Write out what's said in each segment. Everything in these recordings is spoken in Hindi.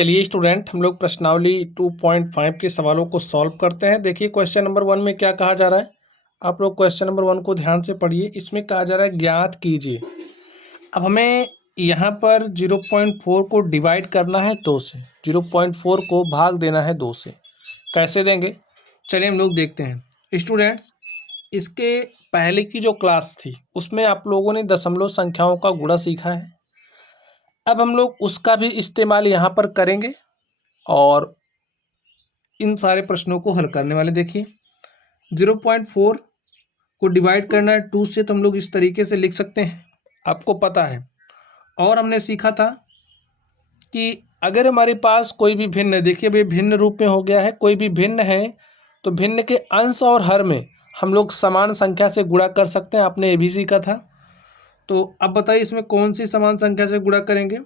चलिए स्टूडेंट, हम लोग प्रश्नावली 2.5 के सवालों को सॉल्व करते हैं। देखिए क्वेश्चन नंबर 1 में क्या कहा जा रहा है। आप लोग क्वेश्चन नंबर 1 को ध्यान से पढ़िए। इसमें कहा जा रहा है ज्ञात कीजिए। अब हमें यहाँ पर 0.4 को डिवाइड करना है 2 से, 0.4 को भाग देना है 2 से। कैसे देंगे, चलिए हम लोग देखते हैं। स्टूडेंट, इसके पहले की जो क्लास थी उसमें आप लोगों ने दशमलव संख्याओं का गुणा सीखा है। अब हम लोग उसका भी इस्तेमाल यहाँ पर करेंगे और इन सारे प्रश्नों को हल करने वाले। देखिए 0.4 को डिवाइड करना है 2 से, तो हम लोग इस तरीके से लिख सकते हैं, आपको पता है। और हमने सीखा था कि अगर हमारे पास कोई भी भिन्न, देखिए अभी भिन्न रूप में हो गया है, कोई भी भिन्न है तो भिन्न के अंश और हर में हम लोग समान संख्या से गुणा कर सकते हैं। आपने ये भी सीखा था। तो अब बताइए इसमें कौन सी समान संख्या से गुणा करेंगे।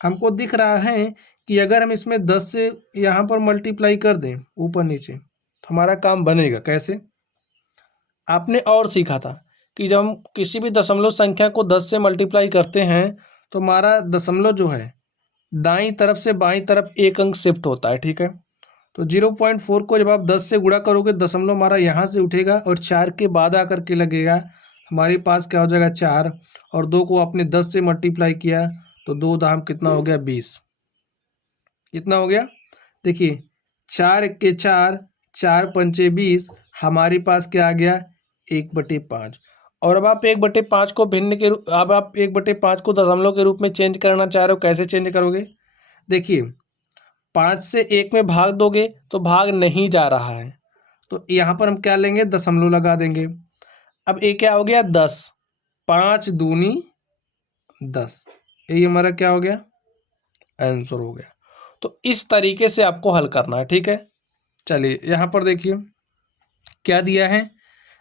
हमको दिख रहा है कि अगर हम इसमें 10 से यहाँ पर मल्टीप्लाई कर दें ऊपर नीचे तो हमारा काम बनेगा। कैसे, आपने और सीखा था कि जब हम किसी भी दशमलव संख्या को 10 से मल्टीप्लाई करते हैं तो हमारा दशमलव जो है दाईं तरफ से बाईं तरफ एक अंक शिफ्ट होता है। ठीक है, तो 0.4 को जब आप 10 से गुणा करोगे दशमलव हमारा यहाँ से उठेगा और 4 के बाद आकर के लगेगा। हमारे पास क्या हो जाएगा 4, और 2 को आपने 10 से मल्टीप्लाई किया तो 2 दाम कितना हो गया 20। इतना हो गया। देखिए 4 के 4, 4 पंचे 20, हमारे पास क्या आ गया 1/5। और अब आप 1/5 को भिन्न के रूप, अब आप 1/5 को दशमलव के रूप में चेंज करना चाह रहे हो। कैसे चेंज करोगे, देखिए 5 से 1 में भाग दोगे तो भाग नहीं जा रहा है, तो यहाँ पर हम क्या लेंगे, दशमलव लगा देंगे। अब ये क्या हो गया 10, 5 दूनी 10, ये हमारा क्या हो गया आंसर हो गया। तो इस तरीके से आपको हल करना है। ठीक है, चलिए यहाँ पर देखिए क्या दिया है,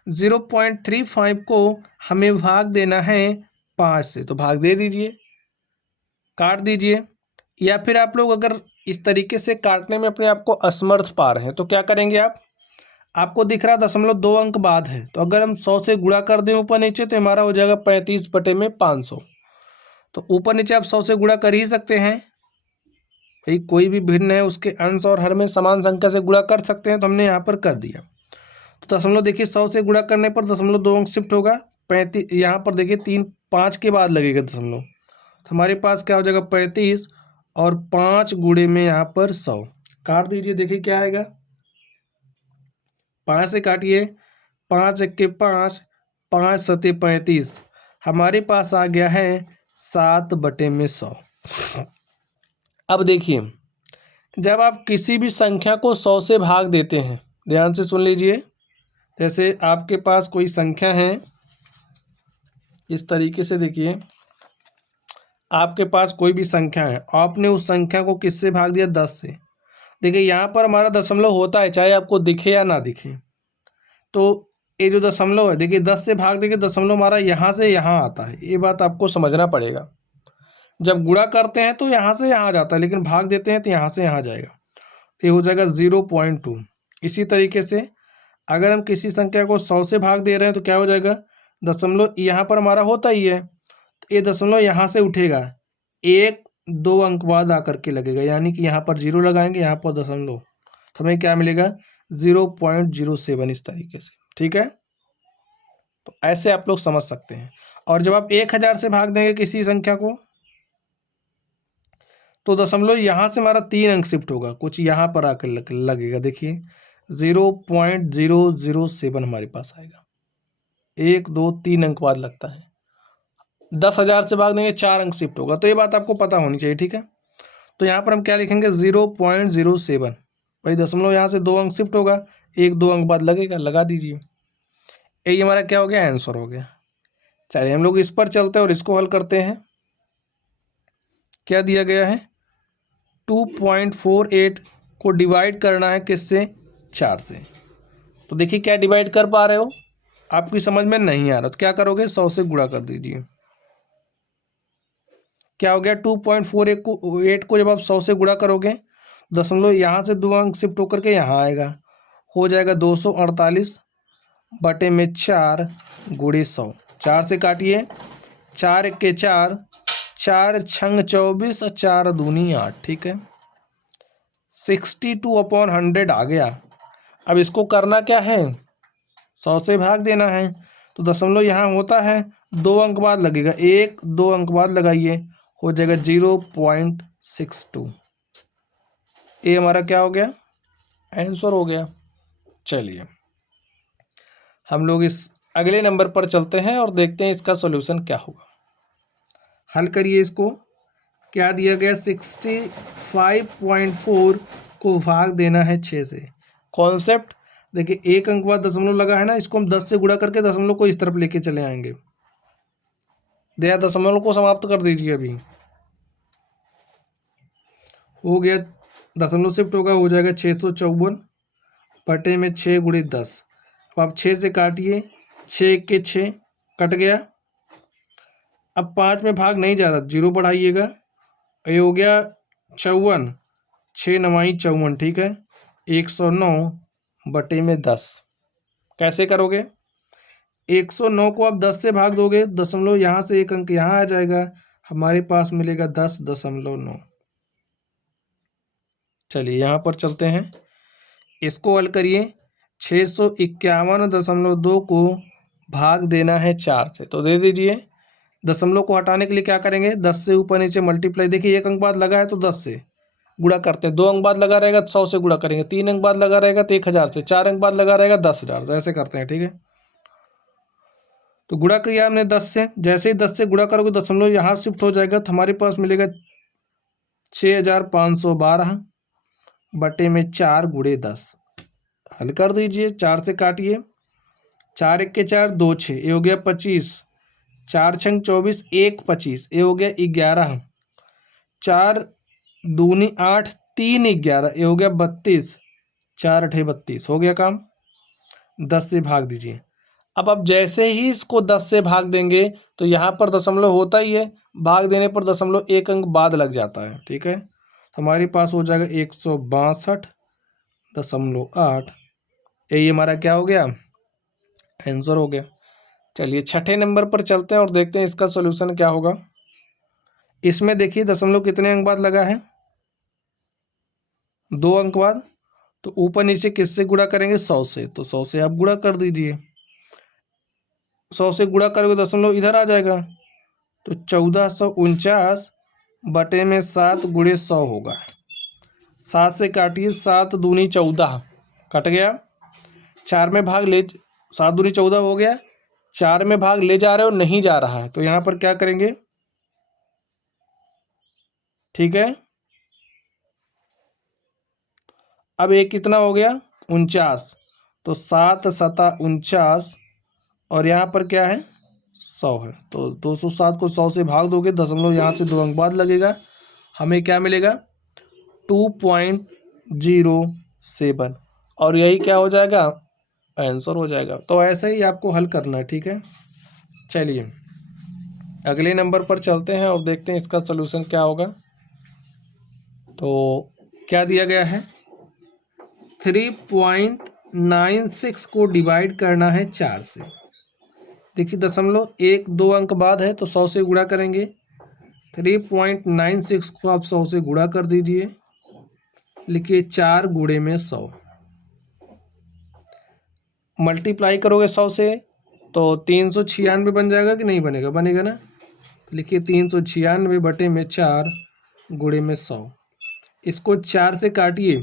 0.35 को हमें भाग देना है 5 से, तो भाग दे दीजिए, काट दीजिए। या फिर आप लोग अगर इस तरीके से काटने में अपने आप को असमर्थ पा रहे हैं तो क्या करेंगे आपको दिख रहा दशमलव 2 अंक बाद है, तो अगर हम 100 से गुणा कर दें ऊपर नीचे तो हमारा हो जाएगा 35/500। तो ऊपर नीचे आप 100 से गुणा कर ही सकते हैं भाई, कोई भी भिन्न है उसके अंश और हर में समान संख्या से गुणा कर सकते हैं, तो हमने यहाँ पर कर दिया। तो दशमलव देखिए 100 से गुणा करने पर दशमलव 2 अंक शिफ्ट होगा 35, यहाँ पर देखिए 3 5 के बाद लगेगा दशमलव, तो हमारे पास क्या हो जाएगा 35, और 5 गुणे में यहाँ पर 100, काट दीजिए। देखिए क्या आएगा, 5 से काटिए, 5 1 के 5, 5 7 35, हमारे पास आ गया है 7/100। अब देखिए जब आप किसी भी संख्या को 100 से भाग देते हैं, ध्यान से सुन लीजिए। जैसे आपके पास कोई संख्या है, इस तरीके से देखिए, आपके पास कोई भी संख्या है, आपने उस संख्या को किससे भाग दिया 10 से। देखिए यहाँ पर हमारा दशमलव होता है, चाहे आपको दिखे या ना दिखे। तो ये जो दशमलव है, देखिए 10 से भाग देंगे दशमलव हमारा यहाँ से यहाँ आता है, ये बात आपको समझना पड़ेगा। जब गुणा करते हैं तो यहाँ से यहाँ जाता है, लेकिन भाग देते हैं तो यहाँ से यहाँ जाएगा, तो ये हो जाएगा 0.2। इसी तरीके से अगर हम किसी संख्या को 100 से भाग दे रहे हैं तो क्या हो जाएगा, दशमलव यहाँ पर हमारा होता ही है, तो ये दशमलव यहाँ से उठेगा, 1-2 अंक बाद आकर के लगेगा, यानी कि यहाँ पर 0 लगाएंगे, यहाँ पर दशमलव, तो हमें क्या मिलेगा 0.07, इस तरीके से। ठीक है, तो ऐसे आप लोग समझ सकते हैं। और जब आप 1000 से भाग देंगे किसी संख्या को तो दशमलव यहाँ से हमारा 3 अंक शिफ्ट होगा, कुछ यहाँ पर आकर लगेगा। देखिए 0.007 हमारे पास आएगा, 1 2 3 अंक बाद लगता है। 10,000 से भाग देंगे 4 अंक शिफ्ट होगा, तो ये बात आपको पता होनी चाहिए। ठीक है, तो यहाँ पर हम क्या लिखेंगे 0.07, भाई दशमलव यहाँ से 2 अंक शिफ्ट होगा, 1-2 अंक बाद लगेगा, लगा दीजिए। यही हमारा क्या हो गया आंसर हो गया। चलिए हम लोग इस पर चलते हैं और इसको हल करते हैं। क्या दिया गया है, 2.48 को डिवाइड करना है किससे, 4 से। तो देखिए क्या डिवाइड कर पा रहे हो, आपकी समझ में नहीं आ रहा तो क्या करोगे 100 से गुणा कर दीजिए। क्या हो गया 2.48 को जब आप 100 से गुणा करोगे दशमलव यहाँ से 2 अंक शिफ्ट होकर के यहाँ आएगा, हो जाएगा 248/4 गुणे 100। 4 से काटिए, 4 1 के 4, 4 6 24 और 4 दूनी 8। ठीक है, 62/100 आ गया। अब इसको करना क्या है, 100 से भाग देना है। तो दशमलव यहाँ होता है, 2 अंक बाद लगेगा, 1 2 अंक बाद लगाइए, हो जाएगा 0.62। ये हमारा क्या हो गया, आंसर हो गया। चलिए हम लोग इस अगले नंबर पर चलते हैं और देखते हैं इसका सॉल्यूशन क्या होगा। हल करिए इसको। क्या दिया गया, 65.4 को भाग देना है 6 से। कॉन्सेप्ट देखिए, 1 अंक बाद दशमलव लगा है ना, इसको हम 10 से गुणा करके दशमलव को इस तरफ लेके चले आएंगे। दया दशमलव को समाप्त कर दीजिए। अभी हो गया, दशमलव शिफ्ट होगा, हो जाएगा 654 बटे में 6 गुणे 10। अब आप 6 से काटिए, 6 के 6 कट गया। अब 5 में भाग नहीं जा रहा, 0 बढ़ाइएगा, ये हो गया 54, 6 9 54, ठीक है, 109 बटे में 10। कैसे करोगे, 109 को आप 10 से भाग दोगे, दशमलव यहाँ से एक अंक यहाँ आ जाएगा, हमारे पास मिलेगा 10.9। चलिए यहाँ पर चलते हैं, इसको हल करिए। 651.2 को भाग देना है 4 से, तो दे दीजिए। दशमलव को हटाने के लिए क्या करेंगे, 10 से ऊपर नीचे मल्टीप्लाई। देखिए 1 अंक बाद लगा है तो 10 से गुणा करते हैं, 2 अंक बाद लगा रहेगा तो 100 से गुणा करेंगे, 3 अंक बाद लगा रहेगा तो 1000 से, 4 अंक बाद लगा रहेगा 10,000 से, ऐसे करते हैं, ठीक है। तो गुणा किया हमने 10 से, जैसे ही 10 से गुणा करोगे दशमलव यहाँ शिफ्ट हो जाएगा, तो हमारे पास मिलेगा 6512 बटे में 4 गुणे 10। हल कर दीजिए, 4 से काटिए, 4 1 के 4 2 6, ये हो गया 25, 4 6 24, 1 25, ये हो गया 11, 4 दूनी 8, 3 11, ये हो गया 32, 4 8 32, हो गया काम। 10 से भाग दीजिए। अब जैसे ही इसको 10 से भाग देंगे तो यहाँ पर दशमलव होता ही है, भाग देने पर दशमलव एक अंक बाद लग जाता है, ठीक है। तो हमारे पास हो जाएगा 162.8, यही हमारा क्या हो गया, आंसर हो गया। चलिए छठे नंबर पर चलते हैं और देखते हैं इसका सॉल्यूशन क्या होगा। इसमें देखिए दशमलव कितने अंक बाद लगा है, 2 अंक बाद। तो ऊपर नीचे किससे गुणा करेंगे, 100 से, तो 100 से आप गुणा कर दीजिए। 100 से गुणा करोगे दशमलव इधर आ जाएगा, तो 1449 बटे में 7 गुणे 100 होगा। 7 से काटिए, 7 दूनी 14 कट गया, 4 में भाग ले, 7 दूनी 14 हो गया, 4 में भाग ले जा रहे हो, नहीं जा रहा है, तो यहाँ पर क्या करेंगे, ठीक है। अब एक कितना हो गया, 49, तो 7 7 49, और यहाँ पर क्या है, 100 है, तो 207 को 100 से भाग दोगे, दशमलव यहाँ से 2 अंक बाद लगेगा, हमें क्या मिलेगा, 2.07, और यही क्या हो जाएगा, आंसर हो जाएगा। तो ऐसे ही आपको हल करना है, ठीक है। चलिए अगले नंबर पर चलते हैं और देखते हैं इसका सलूशन क्या होगा। तो क्या दिया गया है, 3.96 को डिवाइड करना है 4 से। देखिए दशमलव 1 2 अंक बाद है तो 100 से गुणा करेंगे, 3.96 को आप 100 से गुणा कर दीजिए, लिखिए 4 गुणे में 100, मल्टीप्लाई करोगे 100 से तो 396 बन जाएगा कि नहीं बनेगा, बनेगा ना। तो लिखिए 396 बटे में 4 गुणे में 100, इसको 4 से काटिए,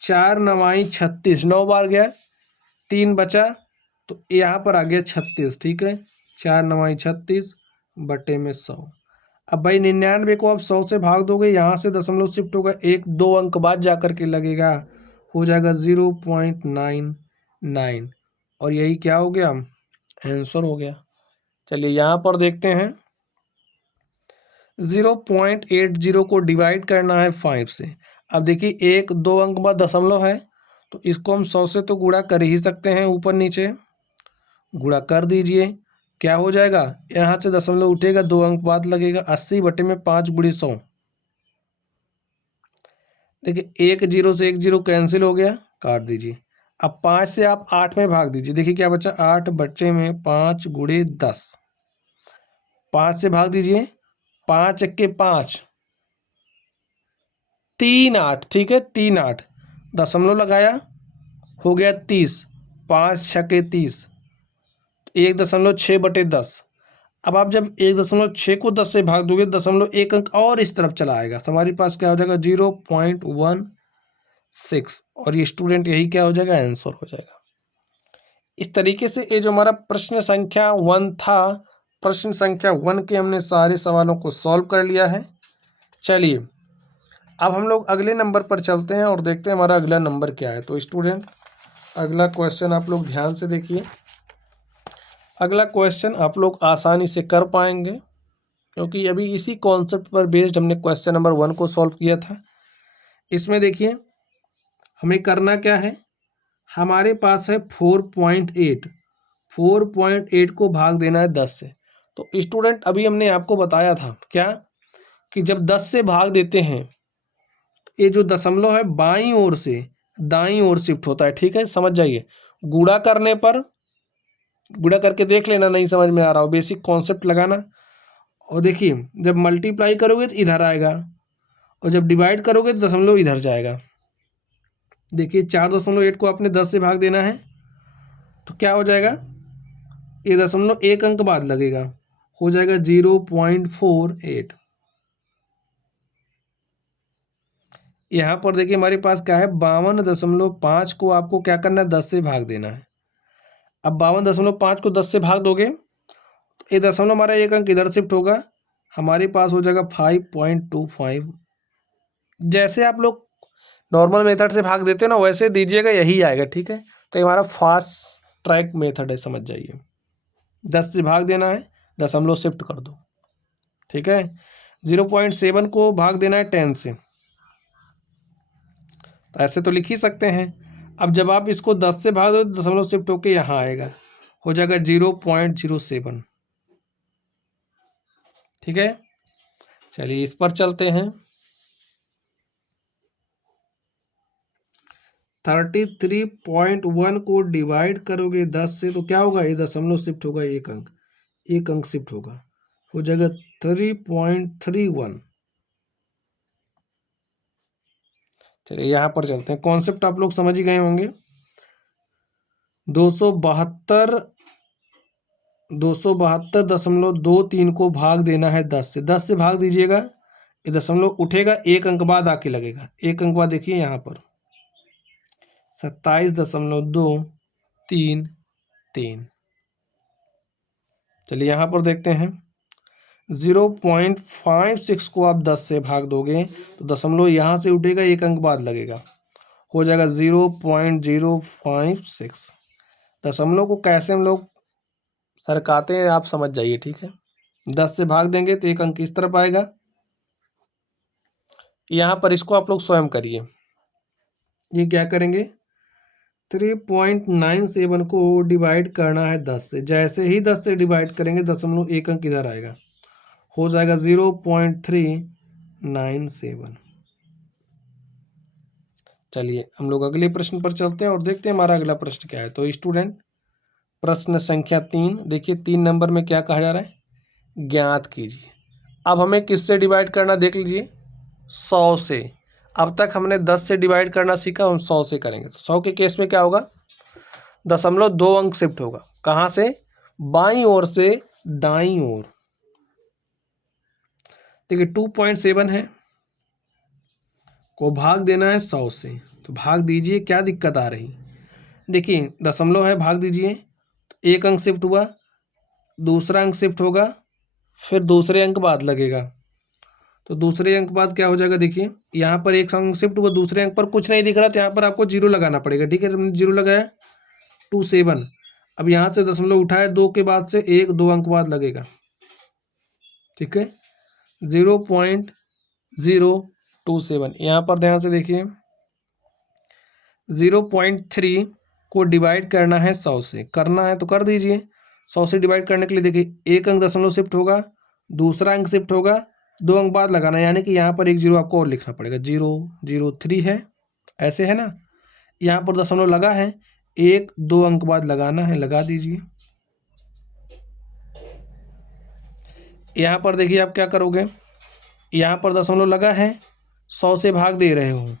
4 9 36, 9 बार गया, 3 बचा, तो यहाँ पर आ गया 36, ठीक है, 4 9 36 बटे में 100। अब भाई 99 को आप 100 से भाग दोगे, यहाँ से दशमलव शिफ्ट होगा, 1 2 अंक बाद जा कर के लगेगा, हो जाएगा 0.99, और यही क्या हो गया, आंसर हो गया। चलिए यहाँ पर देखते हैं, 0.80 को डिवाइड करना है 5 से। अब देखिए 1 2 अंक बाद दशमलव है, तो इसको हम 100 से तो गुणा कर ही सकते हैं, ऊपर नीचे गुणा कर दीजिए, क्या हो जाएगा, यहाँ से दशमलव उठेगा, 2 अंक बाद लगेगा, 80 बटे में 5 गुणे 100। देखिए 1 0 से 1 0 कैंसिल हो गया, काट दीजिए। अब 5 से आप 8 में भाग दीजिए, देखिए क्या बचा, 8 बटे में 5 गुणे 10, 5 से भाग दीजिए, 5 1 के 5, 38, ठीक है 38, दशमलव लगाया, हो गया 30, 5 छके 30, 1.6/10। अब आप जब 1.6 को 10 से भाग दोगे, दशमलव एक अंक और इस तरफ चला आएगा, तो हमारे पास क्या हो जाएगा 0.16, और ये स्टूडेंट यही क्या हो जाएगा, आंसर हो जाएगा। इस तरीके से ये जो हमारा प्रश्न संख्या 1 था, प्रश्न संख्या 1 के हमने सारे सवालों को सॉल्व कर लिया है। चलिए अब हम लोग अगले नंबर पर चलते हैं और देखते हैं हमारा अगला नंबर क्या है। तो स्टूडेंट अगला क्वेश्चन आप लोग ध्यान से देखिए। अगला क्वेश्चन आप लोग आसानी से कर पाएंगे, क्योंकि अभी इसी कॉन्सेप्ट पर बेस्ड हमने क्वेश्चन नंबर 1 को सॉल्व किया था। इसमें देखिए हमें करना क्या है, हमारे पास है 4.8, 4.8 को भाग देना है 10 से। तो स्टूडेंट अभी हमने आपको बताया था क्या, कि जब 10 से भाग देते हैं ये जो दशमलव है बाईं ओर से दाईं ओर शिफ्ट होता है, ठीक है, समझ जाइए। गुणा करने पर, गुणा करके देख लेना, नहीं समझ में आ रहा हो बेसिक कॉन्सेप्ट लगाना। और देखिए जब मल्टीप्लाई करोगे तो इधर आएगा, और जब डिवाइड करोगे तो दशमलव इधर जाएगा। देखिए 4.8 को आपने 10 से भाग देना है, तो क्या हो जाएगा, ये दशमलव एक अंक बाद लगेगा, हो जाएगा 0.48। यहाँ पर देखिए हमारे पास क्या है 52.5 को आपको क्या करना है 10 से भाग देना है। अब 52.5 को 10 से भाग दोगे तो ये दशमलव हमारा एक अंक इधर शिफ्ट होगा, हमारे पास हो जाएगा 5.25। जैसे आप लोग नॉर्मल मेथड से भाग देते हो ना, वैसे दीजिएगा, यही आएगा, ठीक है। तो ये हमारा फास्ट ट्रैक मेथड है, समझ जाइए। 10 से भाग देना है, दशमलव शिफ्ट कर दो, ठीक है। 0.7 को भाग देना है 10 से, तो ऐसे तो लिख ही सकते हैं। अब जब आप इसको 10 से भाग दो तो दशमलव शिफ्ट होके यहाँ आएगा, हो जाएगा 0.07, ठीक है। चलिए इस पर चलते हैं। 33.1 को डिवाइड करोगे 10 से तो क्या होगा, ये दशमलव शिफ्ट होगा, एक अंक शिफ्ट होगा, हो जाएगा 3.31। चलिए यहाँ पर चलते हैं, कॉन्सेप्ट आप लोग समझ ही गए होंगे। 272.23 को भाग देना है 10 से, 10 से भाग दीजिएगा, ये दशमलव उठेगा, एक अंक बाद आके लगेगा, एक अंक बाद देखिए यहाँ पर 27.233। चलिए यहाँ पर देखते हैं 0.56 को आप 10 से भाग दोगे तो दशमलव यहाँ से उठेगा, एक अंक बाद लगेगा, हो जाएगा 0.056। दशमलव को कैसे हम लोग सरकाते हैं आप समझ जाइए, ठीक है। 10 से भाग देंगे तो एक अंक इस तरफ आएगा, यहाँ पर इसको आप लोग स्वयं करिए। ये क्या करेंगे, 3.97 को डिवाइड करना है 10 से, जैसे ही 10 से डिवाइड करेंगे दशमलव एक अंक इधर आएगा, हो जाएगा 0.397। चलिए हम लोग अगले प्रश्न पर चलते हैं और देखते हैं हमारा अगला प्रश्न क्या है। तो स्टूडेंट प्रश्न संख्या 3 देखिए, 3 नंबर में क्या कहा जा रहा है, ज्ञात कीजिए। अब हमें किससे डिवाइड करना देख लीजिए, 100 से। अब तक हमने 10 से डिवाइड करना सीखा, हम 100 से करेंगे। तो 100 के केस में क्या होगा, दशमलव 2 अंक शिफ्ट होगा, कहाँ से, बाईं ओर से दाईं ओर। देखिए 2.7 है, को भाग देना है 100 से, तो भाग दीजिए, क्या दिक्कत आ रही, देखिए दशमलव है, भाग दीजिए, एक अंक शिफ्ट हुआ, दूसरा अंक शिफ्ट होगा, फिर दूसरे अंक बाद लगेगा, तो दूसरे अंक बाद क्या हो जाएगा, देखिए यहाँ पर एक अंक शिफ्ट हुआ, दूसरे अंक पर कुछ नहीं दिख रहा, तो यहाँ पर आपको 0 लगाना पड़ेगा, ठीक है। हमने 0 लगाया, 27। अब यहाँ से दशमलव उठाए 2 के बाद से 1-2 अंक बाद लगेगा, ठीक है। 0.027, यहाँ पर ध्यान से देखिए 0.3 को डिवाइड करना है 100 से, करना है तो कर दीजिए। 100 से डिवाइड करने के लिए देखिए एक अंक दशमलव शिफ्ट होगा, दूसरा अंक शिफ्ट होगा, 2 अंक बाद लगाना, यानी कि यहाँ पर एक 0 आपको और लिखना पड़ेगा, 003 है, ऐसे है ना। यहाँ पर दशमलव लगा है, 1-2 अंक बाद लगाना है, लगा दीजिए। यहाँ पर देखिए आप क्या करोगे, यहाँ पर दशमलव लगा है, 100 से भाग दे रहे हो,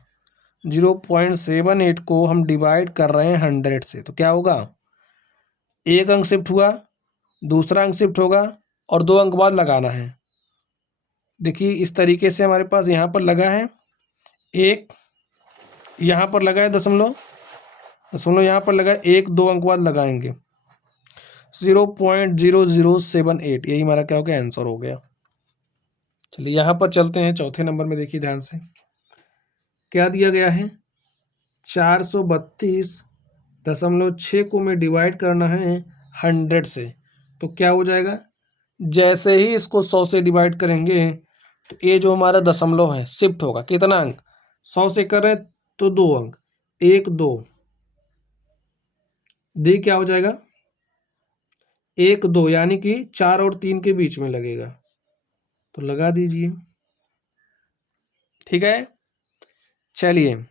0.78 को हम डिवाइड कर रहे हैं 100 से, तो क्या होगा, एक अंक शिफ्ट हुआ, दूसरा अंक शिफ्ट होगा और 2 अंक बाद लगाना है। देखिए इस तरीके से हमारे पास यहाँ पर लगा है एक, यहाँ पर लगा है दशमलव, यहाँ पर लगा है, 1-2 अंक बाद लगाएंगे 0.0078, यही हमारा क्या हो गया, आंसर हो गया। चलिए यहाँ पर चलते हैं चौथे नंबर में। देखिए ध्यान से क्या दिया गया है, 432.6 को में डिवाइड करना है 100 से, तो क्या हो जाएगा, जैसे ही इसको 100 से डिवाइड करेंगे तो ये जो हमारा दशमलव है शिफ्ट होगा, कितना अंक, 100 से कर रहे हैं तो 2 अंक, 1-2, दी क्या हो जाएगा, 1-2, यानी कि 4 और 3 के बीच में लगेगा, तो लगा दीजिए। ठीक है, चलिए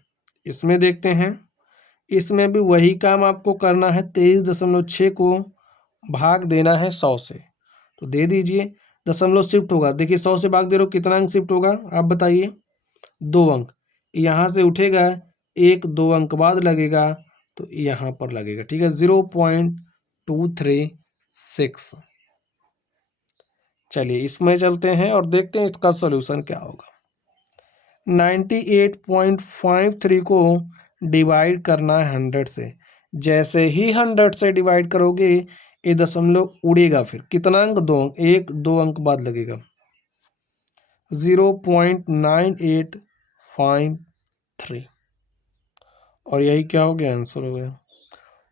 इसमें देखते हैं, इसमें भी वही काम आपको करना है, 23.6 को भाग देना है 100 से, तो दे दीजिए, दशमलव शिफ्ट होगा, देखिए 100 से भाग दे रहे हो, कितना अंक शिफ्ट होगा आप बताइए, 2 अंक, यहाँ से उठेगा 1-2 अंक बाद लगेगा, तो यहाँ पर लगेगा। ठीक है, 0.236। चलिए इसमें चलते हैं और देखते हैं इसका सॉल्यूशन क्या होगा। 98.53 को डिवाइड करना है 100 से, जैसे ही 100 से डिवाइड करोगे ये दशमलव उड़ेगा, फिर कितना अंक, 2 अंक, 1-2 अंक बाद लगेगा, 0.9853, और यही क्या हो गया, आंसर हो गया।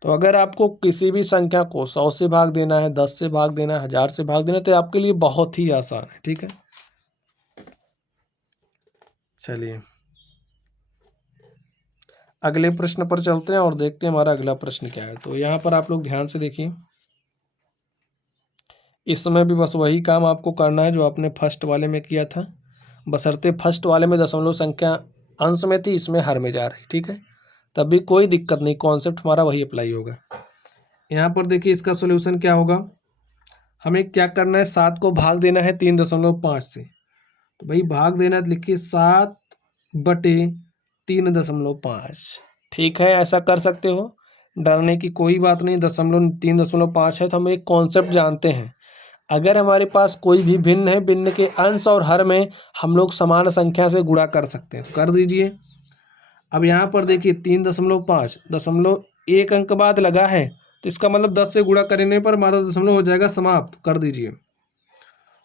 तो अगर आपको किसी भी संख्या को 100 से भाग देना है, 10 से भाग देना है, 1000 से भाग देना है, तो आपके लिए बहुत ही आसान है। ठीक है, चलिए अगले प्रश्न पर चलते हैं और देखते हैं हमारा अगला प्रश्न क्या है। तो यहाँ पर आप लोग ध्यान से देखिए, इसमें भी बस वही काम आपको करना है जो आपने फर्स्ट वाले में किया था, बशर्ते फर्स्ट वाले में दशमलव संख्या अंश में थी, इसमें हर में जा रही। ठीक है, तब भी कोई दिक्कत नहीं, कॉन्सेप्ट हमारा वही अप्लाई होगा। यहाँ पर देखिए इसका सोल्यूशन क्या होगा, हमें क्या करना है, 7 को भाग देना है 3.5 से, तो भाई भाग देना है, लिखिए 7/3.5। ठीक है, ऐसा कर सकते हो, डरने की कोई बात नहीं, 3.5 है तो हम एक कॉन्सेप्ट जानते हैं, अगर हमारे पास कोई भी भिन्न है, भिन्न के अंश और हर में हम लोग समान संख्या से गुणा कर सकते हैं, तो कर दीजिए। अब यहाँ पर देखिए 3.5 दशमलव 1 अंक बाद लगा है, तो इसका मतलब 10 से गुणा करने पर हमारा दशमलव हो जाएगा समाप्त, कर दीजिए,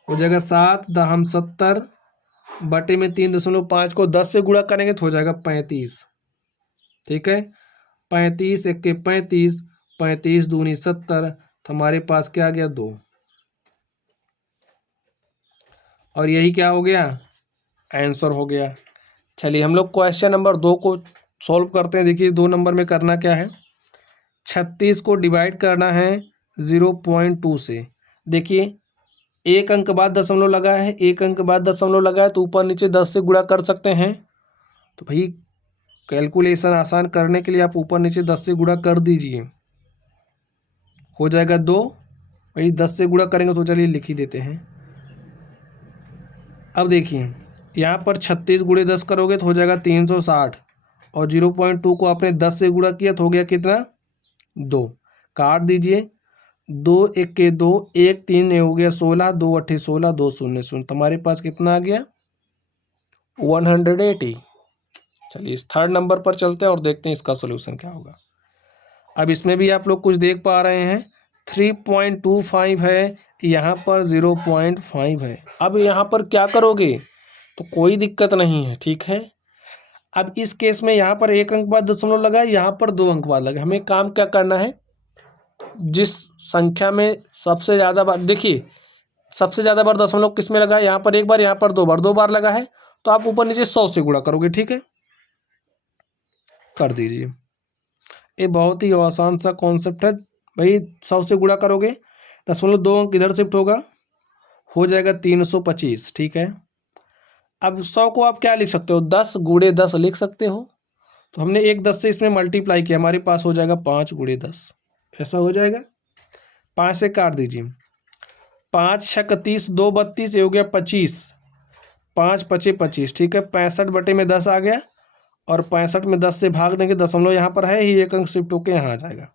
हो जाएगा 7×70 बटे में 3.5 को 10 से गुणा करेंगे तो हो जाएगा 35। ठीक है, 35 1 35, 35 दूनी 70, तो हमारे पास क्या आ गया, 2, और यही क्या हो गया, आंसर हो गया। चलिए हम लोग क्वेश्चन नंबर 2 को सॉल्व करते हैं। देखिए 2 नंबर में करना क्या है, 36 को डिवाइड करना है 0.2 से, देखिए एक अंक बाद दशमलव लगा है, एक अंक बाद दशमलव लगा है, तो ऊपर नीचे 10 से गुणा कर सकते हैं, तो भाई कैलकुलेशन आसान करने के लिए आप ऊपर नीचे 10 से गुणा कर दीजिए, हो जाएगा 2, भाई 10 से गुणा करेंगे तो चलिए लिख ही देते हैं। अब देखिए यहाँ पर 36 × 10 करोगे तो हो जाएगा 360, और 0.2 को आपने 10 से गुणा किया तो हो गया कितना, 2, काट दीजिए, 2 1 के 2, 1 3 हो गया 16, 2 8 16, 2 0 0, तुम्हारे पास कितना आ गया, 180। चलिए इस थर्ड नंबर पर चलते हैं और देखते हैं इसका सोल्यूशन क्या होगा। अब इसमें भी आप लोग कुछ देख पा रहे हैं, 3.25 है, यहाँ पर 0.5 है। अब यहाँ पर क्या करोगे, तो कोई दिक्कत नहीं है। ठीक है, अब इस केस में यहाँ पर एक अंक बाद दशमलव लगा है, यहाँ पर 2 अंक बाद लगा, हमें काम क्या करना है, जिस संख्या में सबसे ज़्यादा बार, देखिए सबसे ज़्यादा बार दशमलव किस में लगा है, यहाँ पर एक बार, यहाँ पर 2 बार, 2 बार लगा है, तो आप ऊपर नीचे 100 से गुणा करोगे। ठीक है, कर दीजिए, ये बहुत ही आसान सा कॉन्सेप्ट है भाई, 100 से गुणा करोगे, दशमलव 2 अंक इधर शिफ्ट होगा, हो जाएगा 325। ठीक है, अब 100 को आप क्या लिख सकते हो, 10 × 10 लिख सकते हो, तो हमने एक 10 से इसमें मल्टीप्लाई किया, हमारे पास हो जाएगा 5 × 10, ऐसा हो जाएगा, 5 से काट दीजिए, 5 × 6 = 30, 2 32, ये हो गया 25, 5 पचे 25, ठीक है। 65 बटे में 10 आ गया और 65 में 10 से भाग देंगे, दशमलव यहाँ पर है ही, एक अंक शिफ्ट होकर यहाँ आ जाएगा,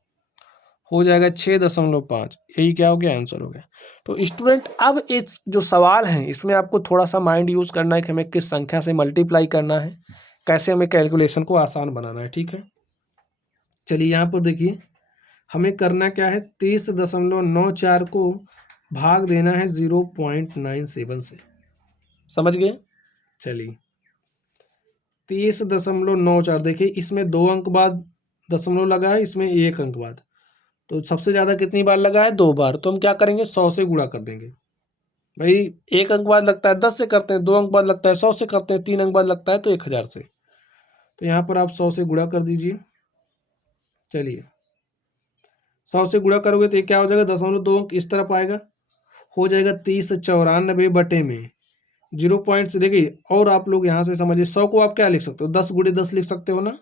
हो जाएगा 6.5। यही क्या हो गया, आंसर हो गया। तो स्टूडेंट अब एक जो सवाल है इसमें आपको थोड़ा सा माइंड यूज करना है कि हमें किस संख्या से मल्टीप्लाई करना है, कैसे हमें कैलकुलेशन को आसान बनाना है, ठीक है। चलिए यहाँ पर देखिए हमें करना क्या है, 30.94 को भाग देना है 0.97 से, समझ गए। चलिए 30.94, देखिए इसमें 2 अंक बाद दशमलव लगा है, इसमें 1 अंक बाद, तो सबसे ज़्यादा कितनी बार लगा है, 2 बार। तो हम क्या करेंगे, 100 से गुणा कर देंगे। भाई 1 अंक बाद लगता है 10 से करते हैं, 2 अंक बाद लगता है 100 से करते हैं, 3 अंक बाद लगता है तो 1000 से। तो यहाँ पर आप 100 से गुणा कर दीजिए। चलिए 100 से गुणा करोगे तो ये क्या हो जाएगा, 0.2 अंक इस तरफ आएगा, हो जाएगा 3094 बटे में 0 पॉइंट से। देखिए और आप लोग यहाँ से समझिए, 100 को आप क्या लिख सकते हो, 10 गुणे 10 लिख सकते हो ना,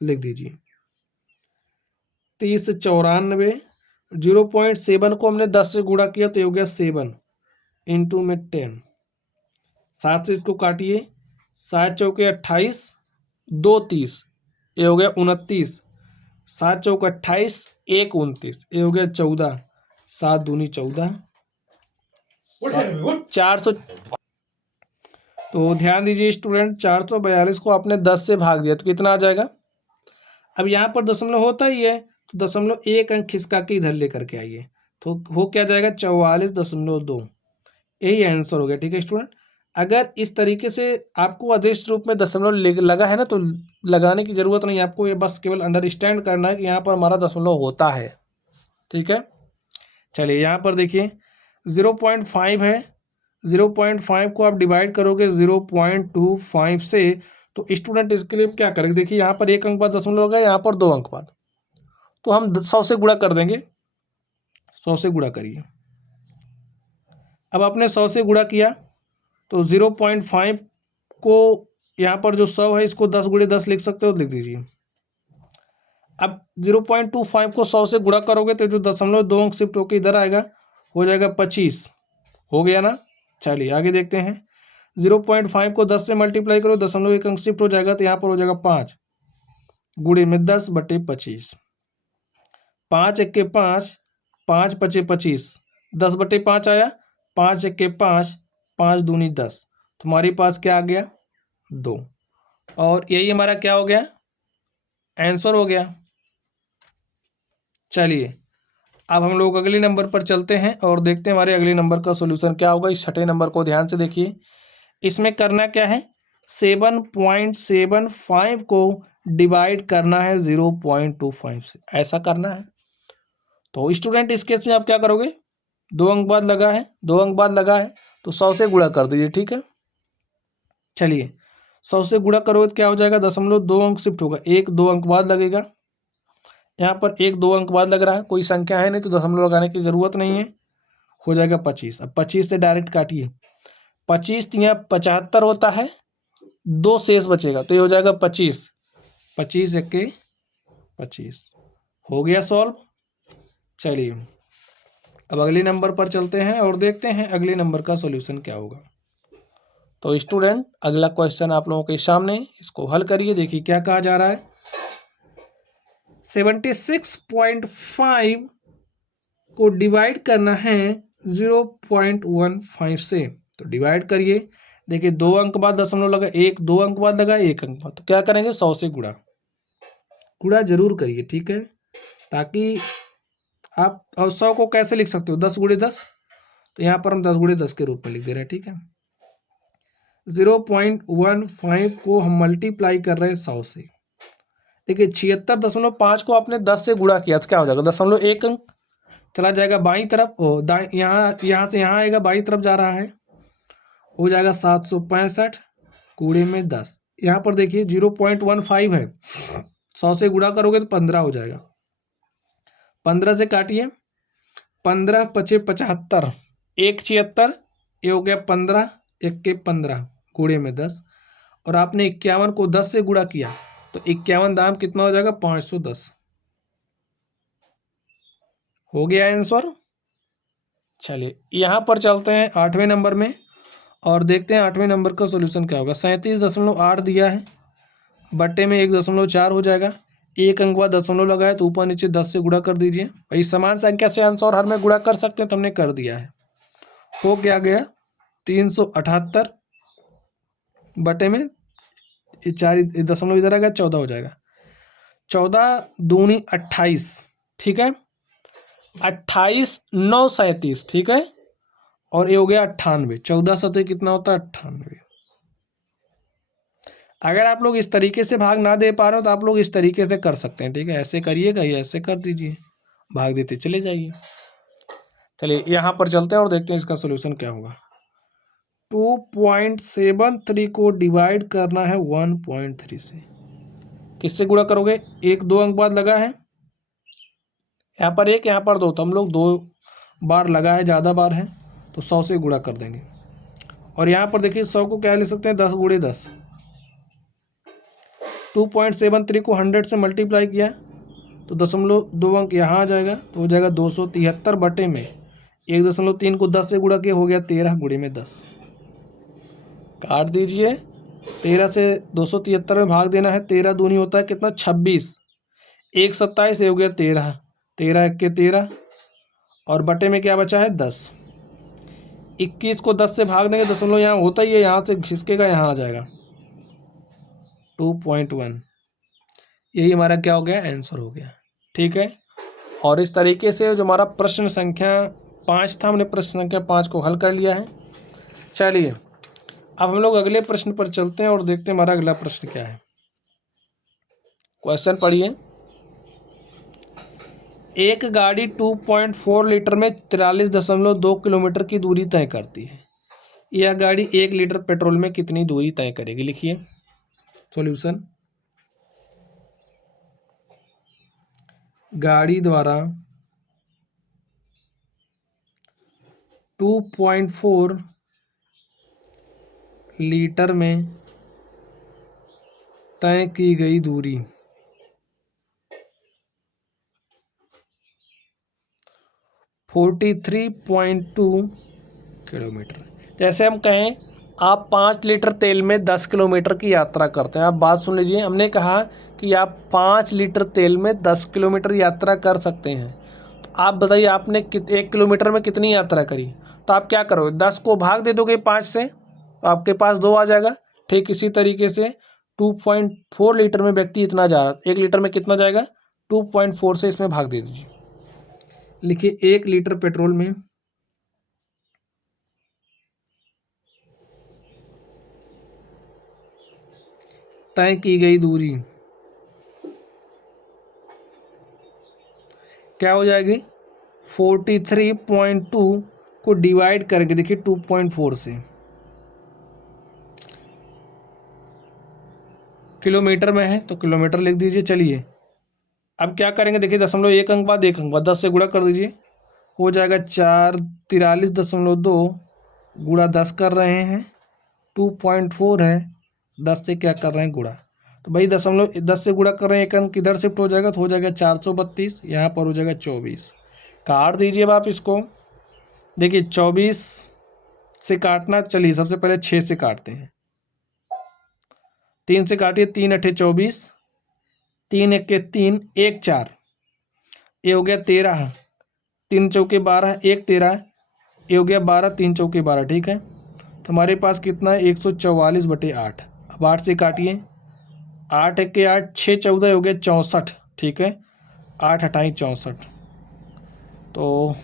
लिख दीजिए 3094। 0.7 को हमने 10 से गुणा किया तो हो गया 7 इंटू में 10, 7 से इसको काटिए, 7 चौके 28, 2 30, ये हो गया 29, 7 चौक 28, 1 29, ये हो गया 14, 7 दूनी 14, 400। तो ध्यान दीजिए स्टूडेंट, 442 को आपने 10 से भाग दिया तो कितना आ जाएगा। अब यहाँ पर दशमलव होता ही है तो दशमलव 1 अंक खिसका के इधर लेकर के आइए, तो हो क्या जाएगा 44.2, यही आंसर हो गया, ठीक है स्टूडेंट। अगर इस तरीके से आपको अदिश रूप में दशमलव लगा है ना तो लगाने की जरूरत नहीं, आपको ये बस केवल अंडरस्टैंड करना है कि यहाँ पर हमारा दशमलव होता है, ठीक है। चलिए यहाँ पर देखिए 0.5 है, 0.5 को आप डिवाइड करोगे 0.25 से, तो स्टूडेंट इसके लिए क्या करेंगे, देखिए यहाँ पर 1 अंक बाद दशमलव लगा, यहाँ पर 2 अंक बाद, तो हम 100 से गुणा कर देंगे। 100 से गुणा करिए। अब आपने 100 से गुणा किया तो 0.5 को यहाँ पर जो 100 है इसको 10 गुणे 10 लिख सकते हो, लिख दीजिए। अब 0.25 को 100 से गुणा करोगे तो जो 0.2 अंक शिफ्ट होकर इधर आएगा, हो जाएगा 25, हो गया ना। चलिए आगे देखते हैं, 0.5 को 10 से मल्टीप्लाई करो, 0.1 अंक शिफ्ट हो जाएगा तो यहाँ पर हो जाएगा 5 गुणे में 10 बटे 25, 5 1 के 5, 5 पचे 25, 10 बटे 5 आया, 5 1 के 5, 5 दूनी 10, तुम्हारे पास क्या आ गया 2, और यही हमारा क्या हो गया, आंसर हो गया। चलिए अब हम लोग अगले नंबर पर चलते हैं और देखते हैं हमारे अगले नंबर का सॉल्यूशन क्या होगा। इस छठे नंबर को ध्यान से देखिए, इसमें करना क्या है, 7.75 को डिवाइड करना है 0.25 से, ऐसा करना है। तो स्टूडेंट इस केस में आप क्या करोगे, 2 अंक बाद लगा है, 2 अंक बाद लगा है तो 100 से गुणा कर दीजिए, ठीक है। चलिए 100 से गुणा करोगे तो क्या हो जाएगा, 0.2 अंक शिफ्ट होगा, 1 2 अंक बाद लगेगा, यहाँ पर 1 2 अंक बाद लग रहा है, कोई संख्या है नहीं तो दशमलव लगाने की जरूरत नहीं है, हो जाएगा 25। अब 25 से डायरेक्ट काटिए, 25 यहाँ 75 होता है, 2 शेष बचेगा तो ये हो जाएगा 25, 25 1 के 25, हो गया सॉल्व। चलिए अब अगले नंबर पर चलते हैं और देखते हैं अगले नंबर का सॉल्यूशन क्या होगा। तो स्टूडेंट अगला क्वेश्चन आप लोगों के सामने, इसको हल करिए, देखिए क्या कहा जा रहा है। 76.5 को डिवाइड करना है 0.15 से, तो डिवाइड करिए। देखिए 2 अंक बाद दशमलव लगा, 1 2 अंक बाद लगा, 1 अंक बाद, तो क्या करेंगे 100 से गुणा, गुणा जरूर करिए, ठीक है, ताकि आप, और 100 को कैसे लिख सकते हो, 10 गुणे 10, तो यहाँ पर हम 10 गुणे 10 के रूप में लिख दे रहे हैं, ठीक है। 0.15 को हम मल्टीप्लाई कर रहे हैं 100 से। देखिए 76.5 को आपने 10 से गुणा किया तो क्या हो जाएगा, 0.1 अंक चला जाएगा बाईं तरफ, यहाँ से यहाँ आएगा, बाईं तरफ जा रहा है, हो जाएगा 765 गुणे में 10। यहाँ पर देखिए 0.15 है, 100 से गुणा करोगे तो 15 हो जाएगा, 15 से काटिए, 15 पचे 75, 1 76, ये हो गया 15 1 के 15 गुणे में 10, और आपने 51 को 10 से गुणा किया तो 51 दाम कितना हो जाएगा 510, हो गया आंसर। चलिए यहाँ पर चलते हैं 8वें नंबर में और देखते हैं 8वें नंबर का सोल्यूशन क्या होगा। 37.8 दिया है, बट्टे में 1.4 हो जाएगा। एक अंक बाद दशमलव लगाए तो ऊपर नीचे 10 से गुणा कर दीजिए। भाई समान संख्या से अंश और हर में गुणा कर सकते हैं, तो हमने कर दिया है। हो क्या गया 378 बटे में 4 दशमलव इधर आ गया, 14 हो जाएगा। 14 दूनी 28, ठीक है। 28 9 37, ठीक है। और ये हो गया 98। 14 सतह कितना होता है 98। अगर आप लोग इस तरीके से भाग ना दे पा रहे हो तो आप लोग इस तरीके से कर सकते हैं, ठीक है। ऐसे करिएगा या ऐसे कर दीजिए, भाग देते चले जाइए। चलिए यहाँ पर चलते हैं और देखते हैं इसका सोल्यूशन क्या होगा। 2.73 को डिवाइड करना है 1.3 से। किससे गुणा करोगे? एक दो अंक बाद लगा है, यहाँ पर एक यहाँ पर दो, तो हम लोग 2 बार लगा है, ज़्यादा बार है तो 100 से गुणा कर देंगे। और यहाँ पर देखिए 100 को क्या ले सकते हैं 10 गुणे 10। 2.73 को 100 से मल्टीप्लाई किया तो 0.2 अंक यहाँ आ जाएगा, तो हो जाएगा 273 बटे में 1.3 को 10 से गुणा किया, हो गया 13 गुणे में 10। काट दीजिए। 13 से 273 में भाग देना है। 13 दूनी होता है कितना 26, 1 27 हो गया 13, 13 1 के 13 और बटे में क्या बचा है 10। 21 को 10 से भाग देंगे, दशमलव यहाँ होता ही है, यहाँ से खिसकेगा, यहाँ आ जाएगा 2.1। यही हमारा क्या हो गया आंसर हो गया, ठीक है। और इस तरीके से जो हमारा प्रश्न संख्या 5 था, हमने प्रश्न संख्या 5 को हल कर लिया है। चलिए अब हम लोग अगले प्रश्न पर चलते हैं और देखते हैं हमारा अगला प्रश्न क्या है। क्वेश्चन पढ़िए। एक गाड़ी 2.4 लीटर में 43.2 किलोमीटर की दूरी तय करती है। यह गाड़ी 1 लीटर पेट्रोल में कितनी दूरी तय करेगी? लिखिए सॉल्यूशन। गाड़ी द्वारा 2.4 लीटर में तय की गई दूरी 43.2 किलोमीटर। जैसे हम कहें आप 5 लीटर तेल में 10 किलोमीटर की यात्रा करते हैं। आप बात सुन लीजिए, हमने कहा कि आप 5 लीटर तेल में 10 किलोमीटर यात्रा कर सकते हैं। तो आप बताइए आपने 1 किलोमीटर में कितनी यात्रा करी? तो आप क्या करोगे, 10 को भाग दे दोगे 5 से, तो आपके पास 2 आ जाएगा। ठीक इसी तरीके से 2.4 लीटर में व्यक्ति इतना जा रहा, 1 लीटर में कितना जाएगा 2.4 से इसमें भाग दे दीजिए। लिखिए 1 लीटर पेट्रोल में तय की गई दूरी क्या हो जाएगी 43.2 को डिवाइड करेंगे, देखिए 2.4 से, किलोमीटर में है तो किलोमीटर लिख दीजिए। चलिए अब क्या करेंगे, देखिए दशमलव एक अंक बाद 10 से गुणा कर दीजिए, हो जाएगा 43.2 गुणा 10 कर रहे हैं, 2.4 है, 10 से क्या कर रहे हैं गुणा, तो भाई 10 से गुणा कर रहे हैं, एक अंक इधर शिफ्ट हो जाएगा तो हो जाएगा 432, यहाँ पर हो जाएगा 24। काट दीजिए अब आप इसको। देखिए 24 से काटना, चलिए सबसे पहले 6 से काटते हैं। 3 से काटिए, 3 अठे 24, 3 एक के 3, 1 4, ये हो गया 13, 3 चौके 12, 1 13, ये हो गया 12, 3 चौके 12, ठीक है। तो हमारे पास कितना है 144/8। अब 8 से काटिए, 8 एक के 8, 6 14 हो गया 64, ठीक है। 8 हटाई 64, तो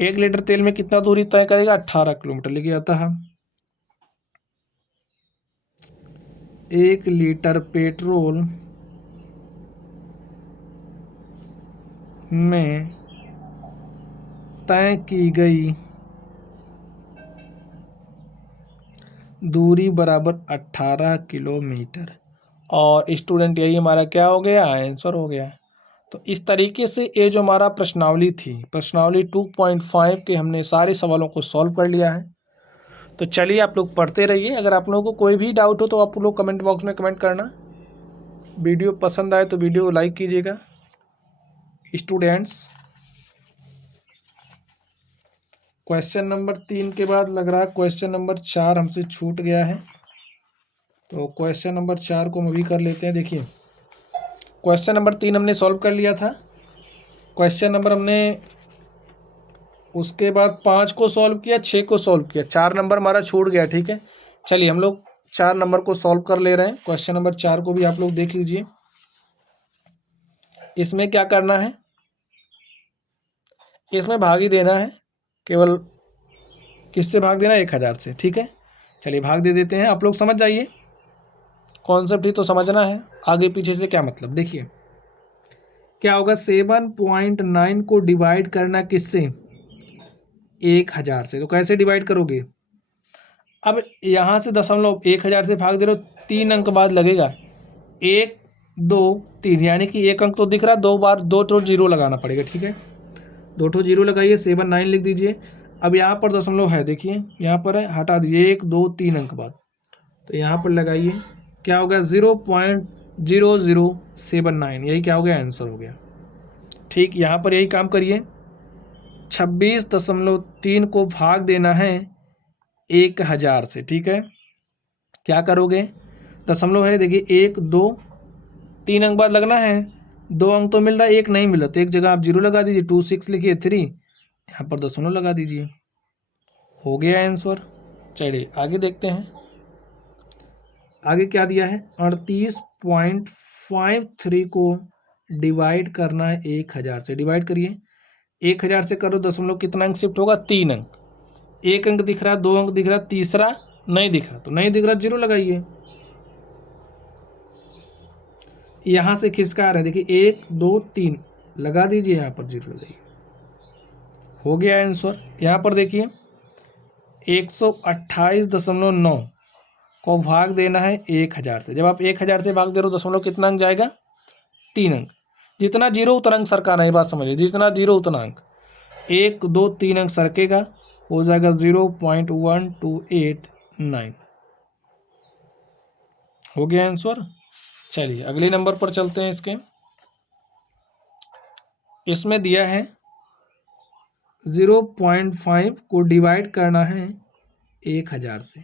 1 लीटर तेल में कितना दूरी तय करेगा 18 किलोमीटर। लिखिए आता है 1 लीटर पेट्रोल में तय की गई दूरी बराबर 18 किलोमीटर। और स्टूडेंट यही हमारा क्या हो गया आंसर हो गया। तो इस तरीके से ये जो हमारा प्रश्नावली थी, प्रश्नावली 2.5 के हमने सारे सवालों को सॉल्व कर लिया है। तो चलिए आप लोग पढ़ते रहिए। अगर आप लोगों को कोई भी डाउट हो तो आप लोग कमेंट बॉक्स में कमेंट करना। वीडियो पसंद आए तो वीडियो को लाइक कीजिएगा स्टूडेंट्स। क्वेश्चन नंबर 3 के बाद लग रहा है क्वेश्चन नंबर 4 हमसे छूट गया है, तो क्वेश्चन नंबर 4 को हम अभी कर लेते हैं। देखिए क्वेश्चन नंबर 3 हमने सॉल्व कर लिया था, क्वेश्चन नंबर हमने उसके बाद 5 को सॉल्व किया, 6 को सॉल्व किया, 4 नंबर हमारा छूट गया। ठीक है, चलिए हम लोग 4 नंबर को सॉल्व कर ले रहे हैं। क्वेश्चन नंबर 4 को भी आप लोग देख लीजिए। इसमें क्या करना है, इसमें भाग ही देना है, केवल किससे भाग देना है, 1000 से। ठीक है, चलिए भाग दे देते हैं। आप लोग समझ जाइए, कॉन्सेप्ट ही तो समझना है, आगे पीछे से क्या मतलब। देखिए क्या होगा, 7.9 को डिवाइड करना किससे, 1000 से। तो कैसे डिवाइड करोगे, अब यहाँ से दशमलव 1000 से भाग दे रहे हो, 3 अंक बाद लगेगा, 1 2 3, यानी कि एक अंक तो दिख रहा, 2 बार 2 तो जीरो लगाना पड़ेगा। ठीक है, 2 तो जीरो लगाइए, 7 9 लिख दीजिए। अब यहाँ पर दशमलव है, देखिए यहाँ पर है, हटा दीजिए 1 2 3 अंक बाद, तो यहाँ पर लगाइए, क्या हो गया 0.0079, यही क्या हो गया, आंसर हो गया। ठीक, यहाँ पर यही काम करिए, 26.3 को भाग देना है 1000 से। ठीक है, क्या करोगे, दशमलव है, देखिए 1 2 3 अंक बाद लगना है, 2 अंक तो मिल रहा है, 1 नहीं मिला, तो एक जगह आप 0 लगा दीजिए, 2 6 लिखिए 3, यहाँ पर दशमलव लगा दीजिए, हो गया आंसर। चलिए आगे देखते हैं, आगे क्या दिया है, 38.53 को डिवाइड करना है 1000 से। डिवाइड करिए, 1000 से करो, दशमलव कितना अंक शिफ्ट होगा, 3 अंक, एक अंक दिख रहा, 2 अंक दिख रहा, तीसरा नहीं दिख रहा, तो नहीं दिख रहा 0 लगाइए। यहाँ से खिसका रहा है, देखिए 1 2 3 लगा दीजिए, यहाँ पर 0 लगाइए, हो गया आंसर। यहाँ पर देखिए 128.9 को भाग देना है 1000 से। जब आप 1000 से भाग दे रहे हो, दशमलव कितना अंक जाएगा, 3 अंक, जितना जीरो उतना अंक सरकाना है, बात समझिए, जितना जीरो उतना अंक, 1 2 3 अंक सरकेगा, हो जाएगा 0.1289, हो गया आंसर। चलिए अगले नंबर पर चलते हैं। इसमें दिया है 0.5 को डिवाइड करना है 1000 से,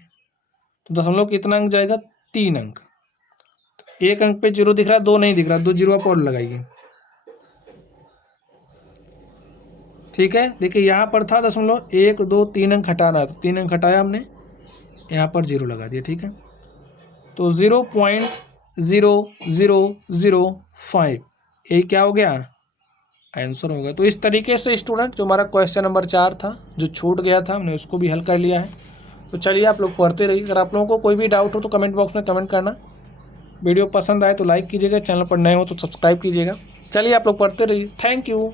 तो दशमलव कितना अंक जाएगा, 3 अंक, एक अंक पे 0 दिख रहा, 2 नहीं दिख रहा, 2 जीरो आप और लगाइए। ठीक है, देखिए यहाँ पर था दशमलव, 1 2 3 अंक हटाना है, तो 3 अंक हटाया हमने, यहाँ पर 0 लगा दिया। ठीक है, तो 0.0005 यही क्या हो गया, आंसर होगा। तो इस तरीके से स्टूडेंट, जो हमारा क्वेश्चन नंबर 4 था, जो छूट गया था, हमने उसको भी हल कर लिया है। तो चलिए आप लोग पढ़ते रहिए, अगर आप लोगों को कोई भी डाउट हो तो कमेंट बॉक्स में कमेंट करना, वीडियो पसंद आए तो लाइक कीजिएगा, चैनल पर नए हो तो सब्सक्राइब कीजिएगा। चलिए आप लोग पढ़ते रहिए, थैंक यू।